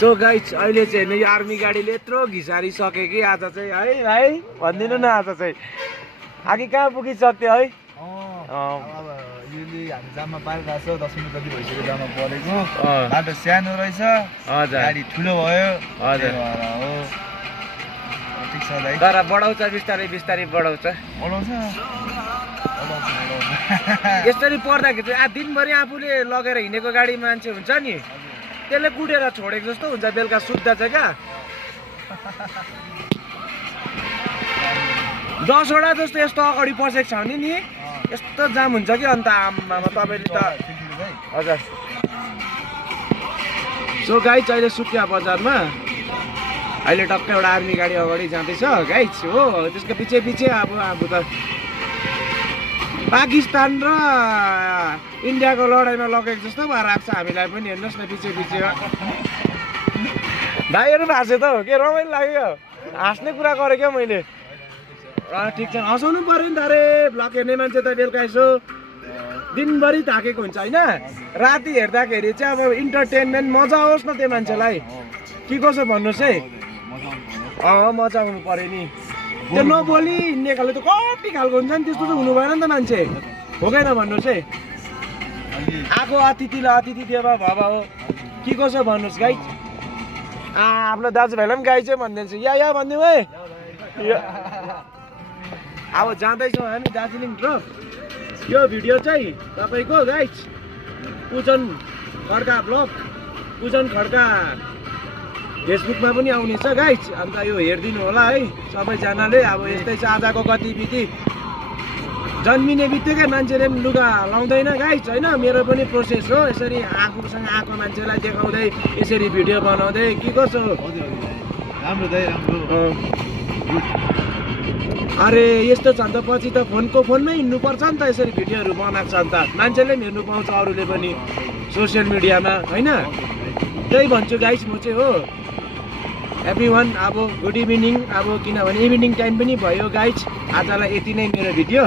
so guys अहिले चाहिँ नि आर्मी गाडीले यत्रो घिसारिसक्यो कि आज चाहिँ है भाइ भनिदिनु न आज चाहिँ आगे कहाँ पुगिसक्यो है हामीले हामी जाममा पारिरहेको छ 10 मिनेट कति भइसक्यो जाममा परेको बाटो सानो रहेछ हजुर गाडी ठुलो भयो हजुर हो ठीक छ दाइ तर बढाउँछ बिस्तारै बिस्तारै बढाउँछ यसरी पर्दाखेरि चाहिँ दिनभरि आफूले लगेर हिँडेको गाडी मान्छे हुन्छ नि त्यसले कुटेर छोडेको जस्तो हुन्छ बेलुका सुत्दा चाहिँ क्या 10 वटा जस्तो यस्तो अगाडि पसेको छ भने नि यस्तो जाम हुन्छ कि अन्त आमामा तपाईँले त हजुर सो गाइस अहिले सुकिया बजारमा अहिले टक्क एउटा आर्मी गाडी अगाडि जाँदैछ गाइस हो त्यसको पछि पछि अब त पाकिस्तान र इन्डियाको लडाइँमा लगेको जस्तो भएर आएको छ हामीलाई पनि हेर्नुहोस् न पछि पछि भाइहरू पनि हाँसे त हो के रमाइलो लाग्यो हाँस्ने कुरा गरेँ क्या मैले ठिक छ हँसाउनु पऱ्यो नि त अरे भ्लग हेर्ने मान्छे त बेलुका यसो दिनभरि थाकेको हुन्छ होइन राति हेर्दाखेरि चाहिँ अब इन्टरटेनमेन्ट मजा आओस् न त्यो मान्छेलाई के कसो भन्नुहोस् है मजा आउनु पऱ्यो नि त्यो नबोली हिँड्ने खाले त कति खालको हुन्छ नि त्यस्तो चाहिँ हुनु भएन नि त मान्छे हो कैन भन्नुहोस् है आएको अतिथिलाई अतिथि देव भव हो के कसो भन्नुहोस् गाई आफ्नो दाजुभाइलाई पनि गाई चाहिँ भनिदिन्छु या भनिदिउँ है अब जाँदैछौँ हामी दार्जिलिङ ट्रप यो भिडियो चाहिँ तपाईँको गाइस पूजन खड्का ब्लग पूजन खड्का फेसबुकमा पनि आउनेछ गाइस अन्त यो हेरिदिनु होला है सबैजनाले अब यस्तै छ आजको गतिविधि जन्मिने बित्तिकै मान्छेले पनि लुगा लाउँदैन गाइस होइन मेरो पनि प्रोसेस हो यसरी आफूसँग आएको मान्छेलाई देखाउँदै यसरी भिडियो बनाउँदै के कसो राम्रो दाइ राम्रो अरे यस्तो छ नि त पछि त फोनमै हिँड्नुपर्छ नि त यसरी भिडियोहरू बनाएको छ नि त मान्छेले पनि हेर्नु पाउँछ अरूले पनि सोसियल मिडियामा होइन त्यही भन्छु गाइस म चाहिँ हो एभ्रीवान अब गुड इभिनिङ अब किनभने इभिनिङ टाइम पनि भयो गाइस आजलाई यति नै मेरो भिडियो